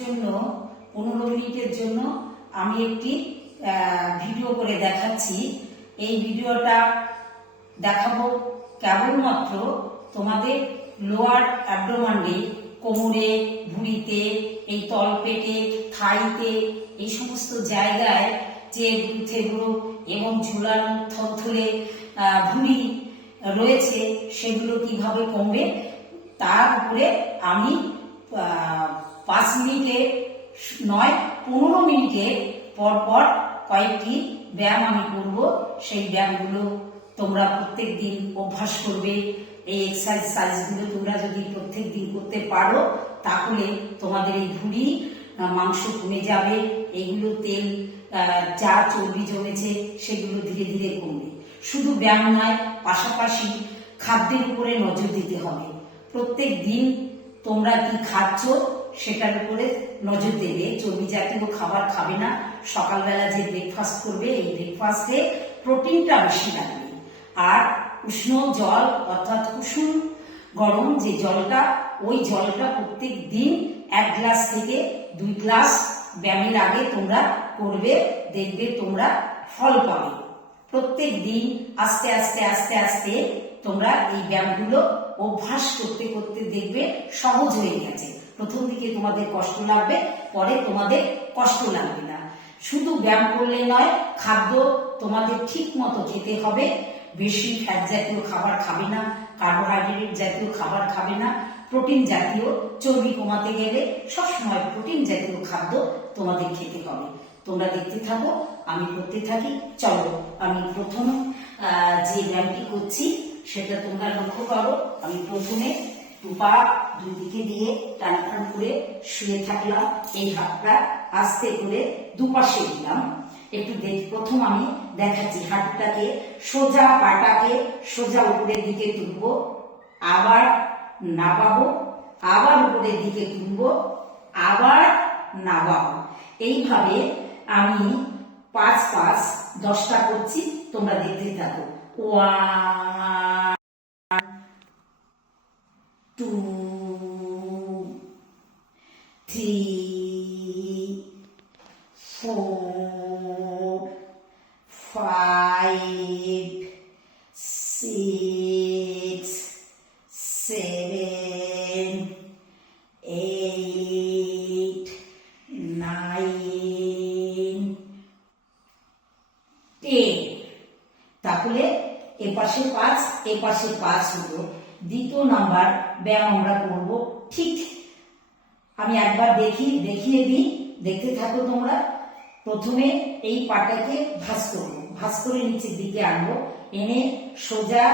জন্য 15 মিনিটের জন্য আমি একটি ভিডিও করে দেখাচ্ছি। এই ভিডিওটা দেখাবো কেবলমাত্র তোমাদের লোয়ার অ্যাবডোমেনে, কোমরে, ভুঁড়িতে, এই তলপেটে, থাইতে, এই সমস্ত জায়গায় যে থেগুলো এবং ঝুলানো থলথলে ভুঁড়ি রয়েছে সেগুলো কিভাবে কমবে তার উপরে আমি 5 মিনিটে নয় 15 মিনিটে পর পর কয়েকটি ব্যায়াম আমি করব। সেই ব্যায়ামগুলো তোমরা প্রত্যেক দিন অভ্যাস করবে। এই এক্সারসাইজগুলো তোমরা যদি প্রত্যেক দিন করতে পারো তাহলে তোমাদের এই ভুঁড়ি মাংস কমে যাবে। এইগুলো তেল যা চর্বি জমেছে সেগুলো ধীরে ধীরে কমবে। শুধু ব্যায়াম নয়, পাশাপাশি খাদ্যের উপরে নজর দিতে হবে। প্রত্যেক দিন তোমরা কি খাচ্ছ সেটার উপরে নজর দেবে। চর্বি জাতীয় খাবার খাবে না। সকালবেলা যে ব্রেকফাস্ট করবে এই ব্রেকফাস্টে প্রোটিনটা বেশি লাগবে। আর উষ্ণ জল অর্থাৎ কুসুম গরম যে জলটা, ওই জলটা প্রত্যেক দিন 1 গ্লাস থেকে 2 গ্লাস ব্যায়ামের আগে তোমরা করবে। দেখবে তোমরা ফল পাবে। প্রত্যেক দিন আস্তে আস্তে আস্তে আস্তে তোমরা এই ব্যায়ামগুলো অভ্যাস করতে করতে দেখবে সহজ হয়ে গেছে। প্রথম দিকে তোমাদের কষ্ট লাগবে, পরে তোমাদের কষ্ট লাগবে না। শুধু ব্যায়াম করলে নয়, খাদ্য তোমাদের ঠিক মতো খেতে হবে। বেশি ফ্যাট জাতীয় খাবার খাবে না, কার্বোহাইড্রেট জাতীয় খাবার খাবে না। প্রোটিন জাতীয়, চর্বি কমাতে গেলে সবসময় প্রোটিন জাতীয় খাদ্য তোমাদের খেতে হবে। তোমরা দেখতে থাকো, আমি করতে থাকি। চলো, আমি প্রথম যে ব্যায়ামটি করছি সেটা তোমরা লক্ষ্য করো। আমি প্রথমে পা দুই দিকে দিয়ে টান করে শুয়ে থাকলাম। এই হাতটা আস্তে করে দুপাশে দিলাম। একটু প্রথম আমি দেখাচ্ছি। হাতটাকে সোজা, পাটাকে সোজা উপরের দিকে তুলবো, আবার নাবাবো, আবার উপরের দিকে তুলবো, আবার নাবাবো। এইভাবে আমি 5-5-10টা করছি। তোমরা দেখতে থাকো। 1 2 3 4 5 6 7 8 9 10। তাহলে এপাশে 5 এপাশে 5 হলো। দ্বিতীয় নাম্বার ব্যায়াম আমরা করব। ঠিক আমি একবার দেখিয়ে দিই, দেখতে থাকো তোমরা। প্রথমে এই পাটাকে ভাঁজ করবো, ভাঁজ করে নিচের দিকে আনবো, এনে সোজা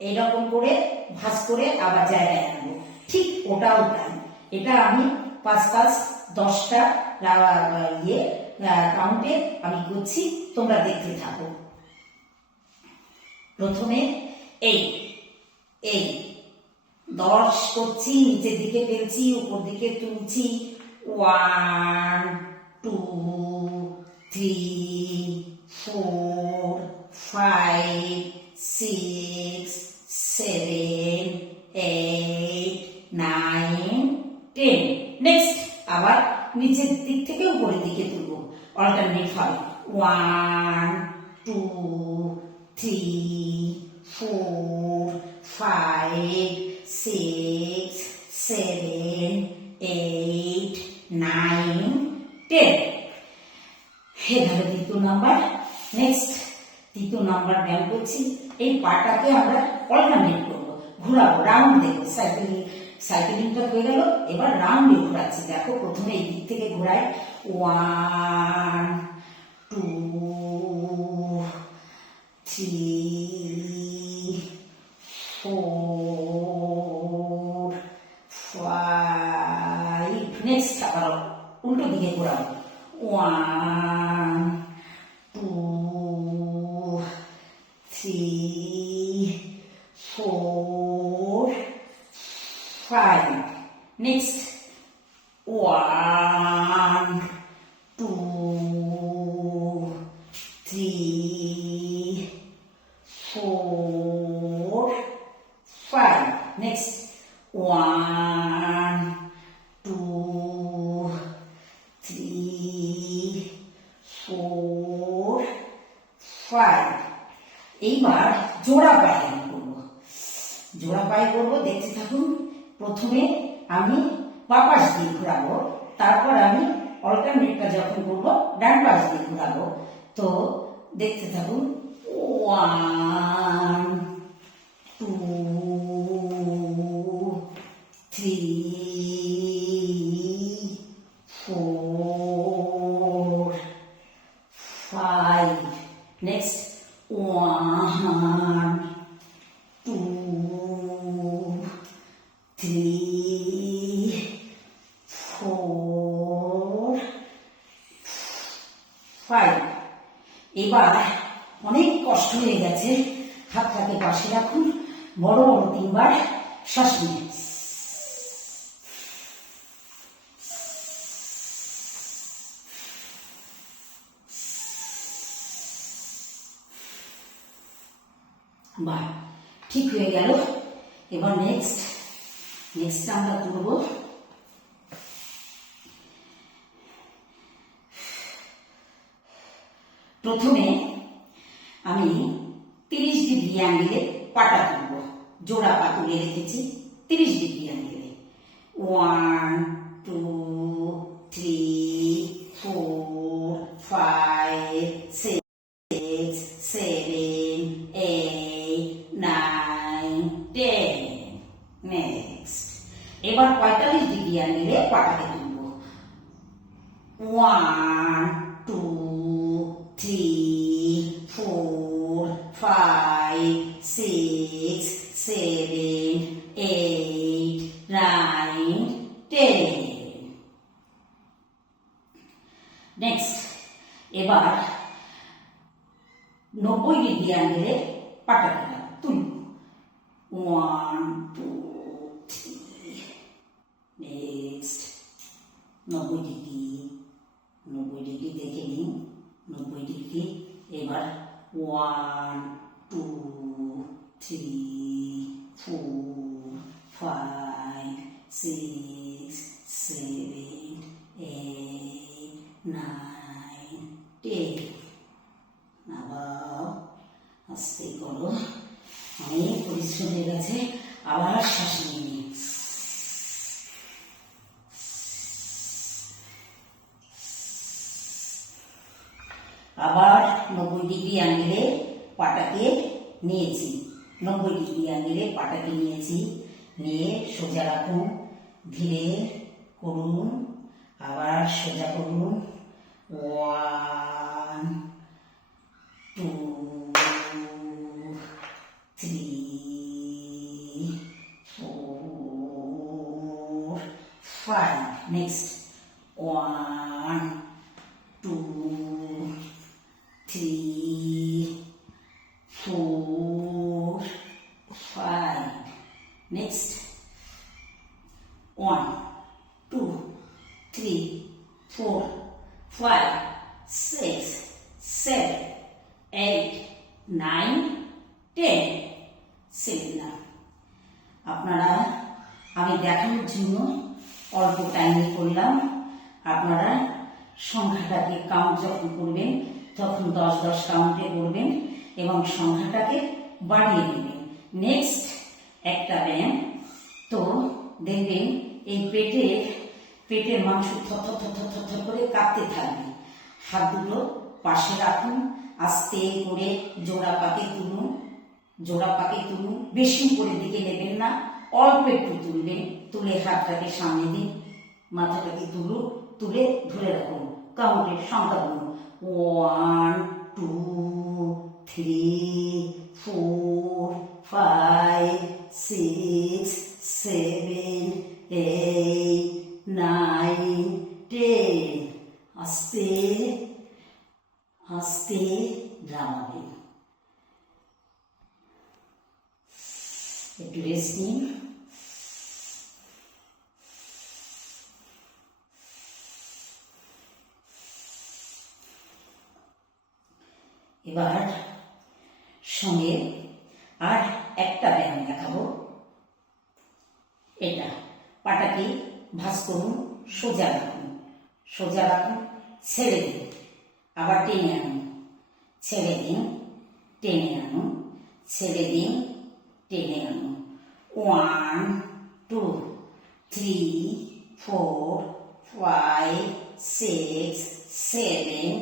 এইরকম করে ভাঁজ করে আবার জায়গায় আনবো। ঠিক ওটাও তাই। এটা আমি 5-5-10টা কাউন্টে আমি করছি। তোমরা দেখতে থাকো। প্রথমে এই 10 করছি, নিচের দিকে ফেলছি, উপর দিকে তুলছি। 1 2 3 4 5 6 7 8 9 10। নেক্সট আবার নিচের দিক থেকে উপরের দিকে তুলবো, অল্টারনেট হবে। 1 2 3 4 5 6 7 8 9 10। এভাবে দ্বিতীয় নাম্বার। নেক্সট তৃতীয় নাম্বার ব্যায়াম করছি। এই পাটাকে আমরা অল্টারনেট করবো, ঘোরাবো, রাউন্ড দেবো। সাইকেলিংটা হয়ে গেল, এবার রাউন্ডে ঘোরাচ্ছি। দেখো, প্রথমে এই দিক থেকে ঘোরাই। 1 2 3 4 5। নেক্সট আবার উল্টো দিকে ঘোরাবো। 1 2 3 4 5। নেক্সট 1 2 3 4 5। Next 1 2 5। এইবার জোড়া পায়ে আমি করবো, জোড়া পায়ে করবো, দেখতে থাকুন। প্রথমে আমি বাঁ পাশ দিয়ে ঘোরাবো, তারপর আমি অল্টারনেটটা যখন করবো ডান পাশ দিয়ে ঘোরাবো। তো দেখতে থাকুন। 1 2 3 4 5। Next 1 2 3 4 5। এবার অনেক কষ্ট হয়ে গেছে, হাতটাকে পাশে রাখুন, বড় বড় 3 বার শ্বাস নিন। বাহ, ঠিক হয়ে গেল। এবার নেক্সট আমরা করব প্রথমে আমি 30 ডিগ্রি অ্যাঙ্গেলে পাটা তুলব, জোড়া পা তুলে রেখেছি 30 ডিগ্রি অ্যাঙ্গেলে। 1 2 3 4 5 6 7 8 9 10। নেক্সট এবার 45 ডিগ্রি অ্যাঙ্গেলে পাটাকে তুলব। 1 2 3 4 5 6 7 8 9 10। নেক্সট এবার 90 ডিগ্রি অ্যাঙ্গেলে পাটাকে তুলব। 1 2 3। নেক্সট 90 ডিগ্রি দেখে নিন, 90 ডিগ্রি। এবার 1 2 3 4 5 6 7 8 9 10। আবার আস্তে করো, অনেক পরিশ্রম হয়ে গেছে। আবার শ্বাস নিয়ে নিন। আবার 90 ডিগ্রি অ্যাঙ্গেলে পাটাকে নিয়েছি, 90 ডিগ্রি অ্যাঙ্গেলে পাটাকে নিয়েছি, নিয়ে সোজা রাখুন, ধীরে করুন, আবার সোজা করুন। 1 2 3 4 5। নেক্সট 1 2 3 4 5। Next 1 2 3 4 5 6 7 8 9 10। সেদিলাম। আপনারা, আমি দেখানোর জন্য অল্প টাইমে করলাম, আপনারা সংখ্যাটাকে কাউন্ট যখন করবেন তখন 10 10 কাউন্টে করবেন এবং সংখ্যাটাকে বাড়িয়ে দেবেন। নেক্সট একটা ব্যায়াম, তো দেখবেন এই পেটের মাংস থর করে কাঁপতে থাকবে। হাত দুটো পাশে রাখুন, আস্তে করে জোড়া পাকে তুলুন, বেশি উপরের দিকে নেবেন না, অল্প একটু তুলবেন, তুলে হাতটাকে সামনে দিন, মাথাটাকে তুলে ধরে রাখুন। কাউন্টের সংখ্যাগুলো 1 2 3 4 5 6 7 8 9 10। আস্তে আস্তে নামাবেন। একটু রেস্ট নিন। এবার সঙ্গে আর একটা ব্যায়াম দেখাবো। এটা পাটাকে ভাঁজ করুন, সোজা রাখুন, ছেড়ে দিন, আবার টেনে আনুন, ছেড়ে দিন, টেনে আনুন, ছেড়ে দিন, টেনে আনুন। 1 2 3 4 5 6 7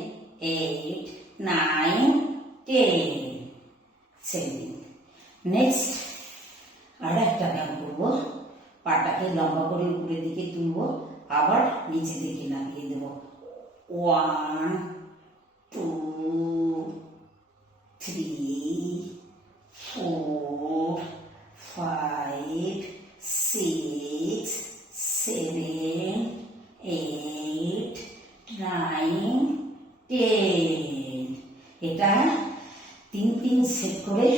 8 9 10। ছেড়ে দিন। নেক্সট আর একটা ব্যায়াম করবো। পাটাকে লম্বা করে উপরের দিকে তুলবো, আবার নিচের দিকে নামিয়ে দেবো। 1 2 3 4 5 6 7 8 9 10। এটা 3 সেট করে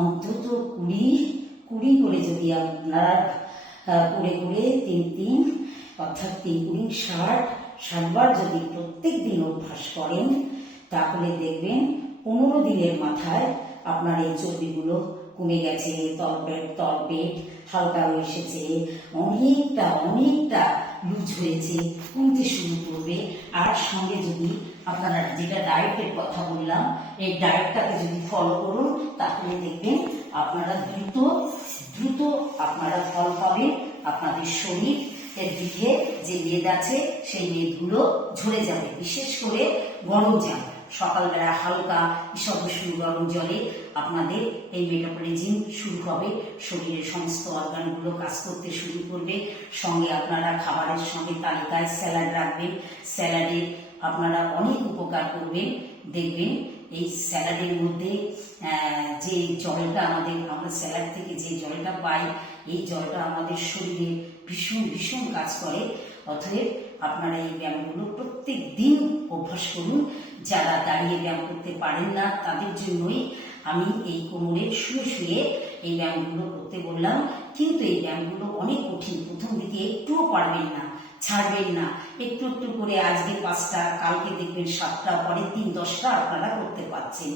অন্তত 20 করে যদি আপনারা করে 3 অর্থাৎ 3 60 বার যদি প্রত্যেক দিন অভ্যাস করেন, তাহলে দেখবেন 15 দিনের মাথায় আপনার এই চর্বিগুলো কমে গেছে, তলপেট হালকা হয়ে এসেছে, অনেকটা লুজ হয়েছে, কমতে শুরু করবে। আর সঙ্গে যদি আপনারা যেটা ডায়েটের কথা বললাম, এই ডায়েটটাকে যদি ফলো করুন, তাহলে দেখবেন আপনারা দ্রুত আপনারা ফল পাবেন। আপনাদের শরীর এর দিকে যে মেদ আছে সেই মেদগুলো ঝরে যাবে। বিশেষ করে গরম জল, সকালবেলা হালকা ঈষৎ গরম জলে আপনাদের এই মেটাবলিজম শুরু হবে, শরীরের সমস্ত অর্গানগুলো কাজ করতে শুরু করবে। সঙ্গে আপনারা খাবারের সঙ্গে তালিকায় স্যালাড রাখবেন, স্যালাডে আপনারা অনেক উপকার করবেন। দেখবেন এই স্যালাডের মধ্যে যে জলটা আমরা স্যালাড থেকে যে জলটা পাই, এই জলটা আমাদের শরীরে ভীষণ কাজ করে। অতএব আপনারা এই ব্যায়ামগুলো প্রত্যেক দিন অভ্যাস করুন। যারা দাঁড়িয়ে ব্যায়াম করতে পারেন না, তাদের জন্যই আমি এই কোমরে শুয়ে এই ব্যায়ামগুলো করতে বললাম। কিন্তু এই ব্যায়ামগুলো অনেক কঠিন, প্রথম দিকে একটুও পারবেন না, ছাড়বেন না। একটু করে আজকে 5টা, কালকে দেখবেন 7টা, পরের দিন 10টা আপনারা করতে পারছেন।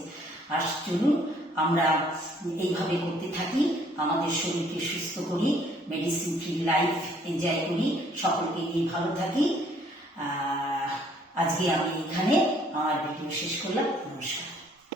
আর চলুন আমরা এইভাবে করতে থাকি, আমাদের শরীরকে সুস্থ করি, মেডিসিন ফ্রি লাইফ এনজয় করি, সকলকে নিয়ে ভালো থাকি। আজকে আমি এখানে আমার ভিডিও শেষ করলাম। নমস্কার।